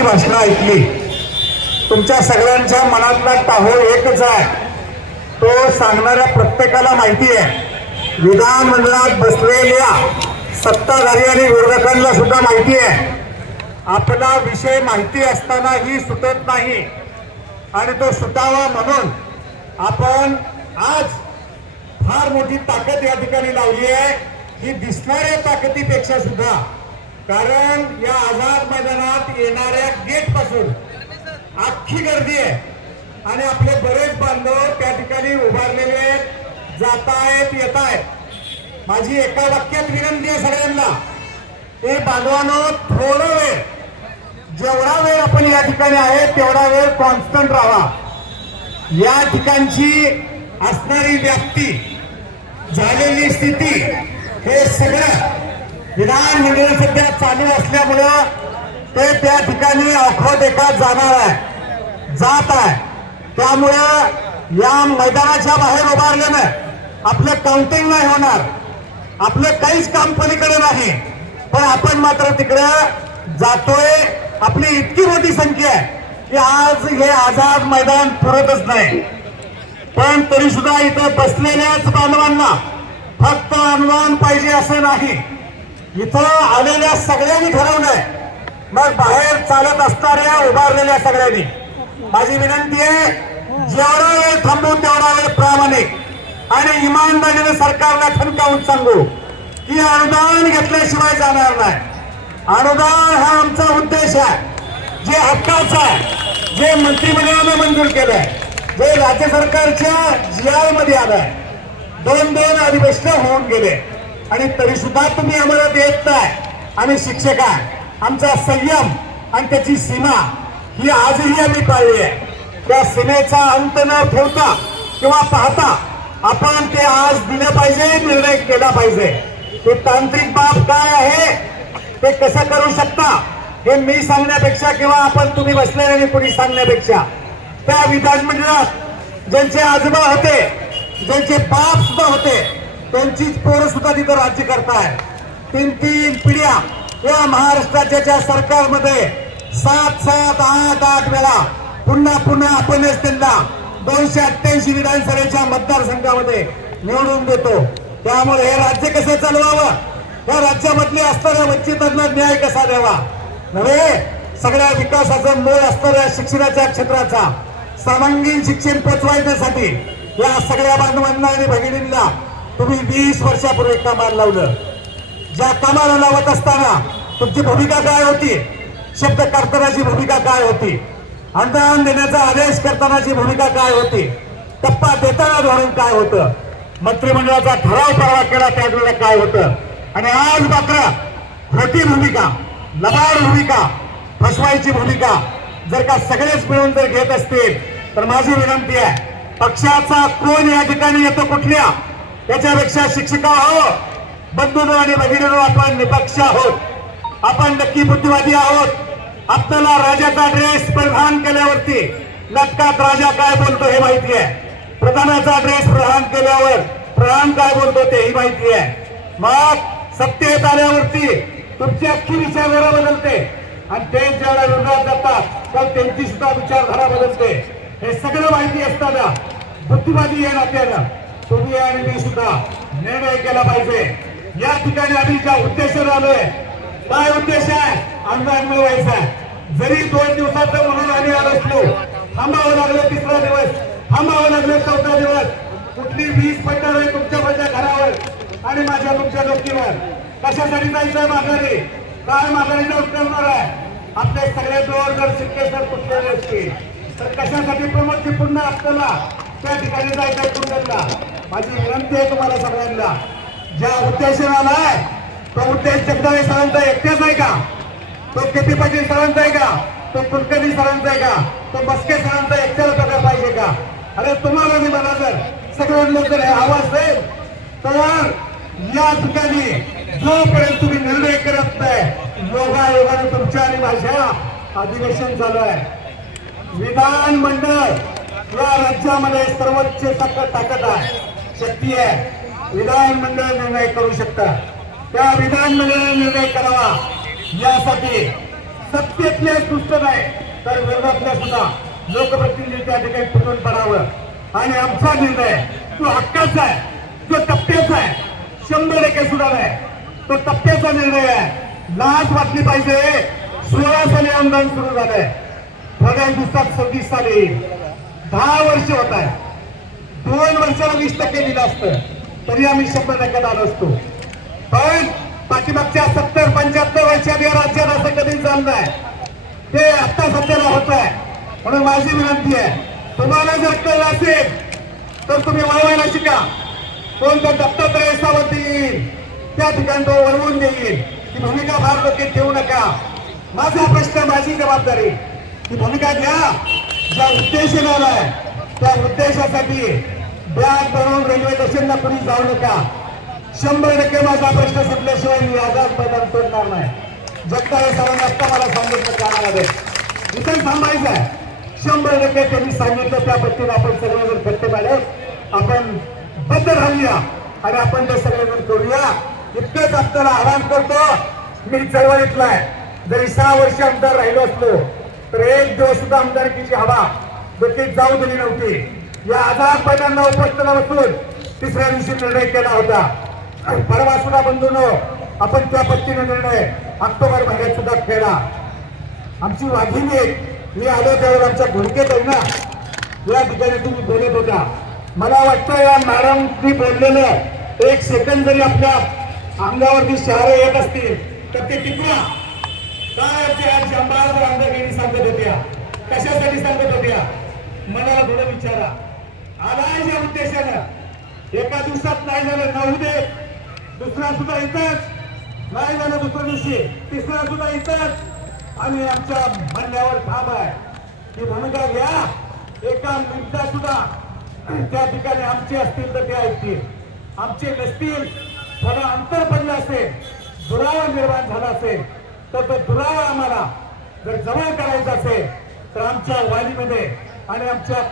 अशी भाषणं ऐकली. तुमच्या सगळ्यांच्या मनातला टाहो एकच आहे. तो सांगणाऱ्या प्रत्येकाला माहिती आहे. विधानमंडळात बसलेल्या सत्ताधारी आणि विरोधकांना सुद्धा माहिती आहे. आपला विषय माहिती असतानाही सुटत नाही. आणि तो सुटावा म्हणून आपण आज फार मोठी ताकद या ठिकाणी लावली आहे. ही दिसणाऱ्या ताकदीपेक्षा सुद्धा कारण या आझाद मैदानात येणाऱ्या गेटपासून अख्खी गर्दी आहे. आणि आपले बरेच बांधव त्या ठिकाणी उभारलेले आहेत. जात आहेत येत आहेत माझी एका वाक्यात विनंती आहे सगळ्यांना. ते बांधवानं थोडं वेळ जेवढा वेळ आपण या ठिकाणी आहे तेवढा वेळ कॉन्स्टंट राहा. या ठिकाणची असणारी व्याप्ती झालेली स्थिती हे सगळं विधानमंडळ सध्या चालू असल्यामुळं ते त्या ठिकाणी अवखत जाणार आहे जात आहे. त्यामुळं या मैदानाच्या बाहेर उभारल्यानं आपलं काउंटिंग नाही होणार. आपलं काहीच काम पलीकडे नाही. पण आपण मात्र तिकडे जातोय. आपली इतकी मोठी संख्या आहे की आज हे आझाद मैदान पुरतच नाही. पण तरी सुद्धा इथं बसलेल्याच बांधवांना फक्त अनुदान पाहिजे असं नाही. इथं आलेल्या सगळ्यांनी ठरवलंय. मग बाहेर चालत असणाऱ्या उभारलेल्या सगळ्यांनी. माझी विनंती आहे जेवढा वेळ थांबू तेवढा वेळ प्रामाणिक. आणि इमानदारीने सरकारला ठणकावून सांगू की अनुदान घेतल्याशिवाय जाणार नाही. अनुदान हा आमचा उद्देश आहे. जे हक्काचं आहे. जे मंत्रिमंडळानं मंजूर केलंय. जे राज्य सरकारच्या जी मध्ये आलंय. दोन दोन अधिवेशन होऊन गेले. आणि तरी सुद्धा तुम्ही आम्हाला देत नाही. आणि शिक्षक आहे आमचा संयम आणि त्याची सीमा ही आजही आम्ही पाळली आहे. त्या सीमेचा अंत न ठेवता किंवा पाहता आपण ते आज दिलं पाहिजे निर्णय केला पाहिजे. ते तांत्रिक बाब काय आहे ते कसं करू शकता हे मी सांगण्यापेक्षा किंवा आपण तुम्ही बसले आणि कोणी सांगण्यापेक्षा. त्या विधानमंडळात ज्यांचे आजोबा होते ज्यांचे बाप सुद्धा होते त्यांचीच पोरं सुद्धा तिथं राज्य करताय. तीन तीन पिढ्या या महाराष्ट्राच्या ज्या सरकारमध्ये सात सात आठ आठ वेळा पुन्हा पुन्हा आपणच त्यांना दोनशे अठ्ठ्याऐंशी विधानसभेच्या मतदारसंघामध्ये निवडून देतो. त्यामुळे हे राज्य कसं चालवावं? या राज्यामधले असणाऱ्या वंचितांना न्याय कसा द्यावा? नव्हे सगळ्या विकासाचं मूळ असणाऱ्या शिक्षणाच्या क्षेत्राचा सर्वांगीण शिक्षण पोचवायच्यासाठी या सगळ्या बांधवांना आणि भगिनींना तुम्ही वीस वर्षापूर्वी कामाला लावलं. ज्या कामाला लावत असताना तुमची भूमिका काय होती? शब्द करतानाची भूमिका काय होती? अनुदान देण्याचा आदेश करतानाची भूमिका काय होती? टप्पा देताना धोरण काय होतं? मंत्रिमंडळाचा ठराव परवा केला त्यावेळेला काय होतं? आणि आज मात्र खोटी भूमिका लबाड भूमिका फसवायची भूमिका जर का सगळेच मिळून जर घेत असतील तर माझी विनंती आहे पक्षाचा कोण या ठिकाणी येतो कुठल्या? त्याच्यापेक्षा शिक्षिका आहोत. बंधू आणि भगिनीनो आपण निपक्ष आहोत. आपण नक्की बुद्धिवादी आहोत. आपल्याला राजाचा ड्रेस परिधान केल्यावरती नाटकात राजा काय बोलतो हे माहिती आहे. प्रधानाचा ड्रेस प्रधान केल्यावर प्रधान काय बोलतो तेही माहिती आहे. मग सत्तेत आल्यावरती तुमची अख्खी विचारधारा बदलते. आणि ते ज्याला विरोधात जातात तर त्यांची सुद्धा विचारधारा बदलते. हे सगळं माहिती असताना बुद्धिवादी या नात्यानं तुम्ही आणि मी सुद्धा निर्णय केला पाहिजे. या ठिकाणी आम्ही ज्या उद्देशाने आलोय काय उद्देश आहे? अनुदान मिळवायचा आहे. जरी दोन दिवसाचं म्हणून आम्ही आलो असलो थांबावं लागलं तिसरा दिवस थांबावं लागलं चौथा दिवस. कुठली वीज पडणार आहे तुमच्या माझ्या घरावर आणि माझ्या तुमच्या डोकीवर कशासाठी जायचंय माघारी? काय माघारीला उतरणार आहे? आपले सगळे डोर जर शिकले जर कुठलेले असतील तर कशासाठी प्रमोदची पुन्हा आपल्याला त्या ठिकाणी जायचंय कुंडलला? माझी विनंती आहे तुम्हाला सगळ्यांना. ज्या उद्देशाने आलाय तो उद्देश जगदाळे सरांचा एकट्याच आहे का? तो किती पाटील सरांचा आहे का? तो कुलकर्णी सरांचा आहे का? तो बसके सरांचा एकट्याला बघा पाहिजे का? अरे तुम्हाला आणि मला जर सगळ्यांना जर हे आवाज देईल तर या ठिकाणी जोपर्यंत तुम्ही निर्णय करत नाही योगायोगाने तुमच्या आणि माझ्या अधिवेशन झालंय आहे. विधान मंडळ या राज्यामध्ये सर्वोच्च ताकद आहे. शक्ती आहे. विधान मंडळ निर्णय करू शकता. त्या विधान मंडळाने निर्णय करावा. यासाठी सत्तेतले दुष्ट नाही तर विरोधातल्या सुद्धा. लोकप्रतिनिधी त्या ठिकाणी पटवून पडावं. आणि आमचा निर्णय तो हक्काचा आहे तो टप्प्याचा आहे. शंभर टक्के सुद्धा नाही तो टप्प्याचा निर्णय आहे. लाच वाटली पाहिजे. सोळा साली आंदोलन सुरू झालंय. थोड्या दिवसात सव्वीस साली. दहा वर्ष होत आहे दोन वर्षाला वीस टक्के दिलं असतं. तरी आम्ही शंभर टक्क्यात आलो असतो. पण पाठीमागच्या सत्तर पंच्याहत्तर वर्षात या राज्यात असं कधी झालं नाही. ते आत्ता सध्याला होत आहे. म्हणून माझी विनंती आहे तुम्हाला जर कळलं असेल तर तुम्ही वळवायला शिका. कोणतं दत्तात्रय सावंत येईल त्या ठिकाणी तो वळवून देईल. ती भूमिका फार लोक ठेवू नका. माझा प्रश्न माझी जबाबदारी. ती भूमिका घ्या. ज्या उद्देशाने आलाय त्या उद्देशासाठी बॅग बनवून रेल्वे स्टेशनला कुणी जाऊ नका. शंभर टक्के माझा प्रश्न सुटल्याशिवाय मी आझाद मैदान तोडणार नाही. जगताळे सरांनी आत्ता मला सांगितलं काय इथं थांबायचं आहे शंभर टक्के त्यांनी सांगितलं त्या पद्धतीने आपण सगळेजण खट्टे पाडे आपण बद्ध राहूया आणि आपण ते सगळेजण करूया. इतकंच आपल्याला आराम करतो मी चळवळीतला आहे. जरी सहा वर्ष आमदार राहिलो असलो तर एक दिवस सुद्धा आमदारकीची हवा बैठकीत जाऊ दिली नव्हती. या आझाद मैदानाला उपस्थाना बसून तिसऱ्या दिवशी निर्णय केला होता. परवा सुद्धा बंधूनो आपण त्या पद्धतीने निर्णय ऑक्टोबर महिन्यात सुद्धा केला आमची वाघिणी एक मी आलो त्यावेळेला आमच्या घोडकेत आहे ना या ठिकाणी तुम्ही बोलत होता. मला वाटतं या मॅडमनी बोललेलं एक सेकंद जरी आपल्या अंगावरती शहरं येत असतील तर ते टिकवा काय त्या शंभर अंधगिरी सांगत होत्या? कशासाठी सांगत होत्या? मनाला थोडं विचारा. आलाय या उद्देशानं. एका दिवसात नाही झालं नऊ दे. दुसरा सुद्धा इथंच. नाही झालं दुसऱ्या दिवशी. तिसरा सुद्धा इथंच. आणि आमच्या म्हणण्यावर ठाम आहे. की भूमिका घ्या. एका मिनिटात सुद्धा. त्या ठिकाणी आमचे असतील तर ते ऐकतील. आमचे नसतील थोडं अंतर पडलं असेल दुरावा निर्माण झाला असेल तर तो दुरावा आम्हाला जर जमा करायचा असेल तर आमच्या वाणीमध्ये आणि आमच्या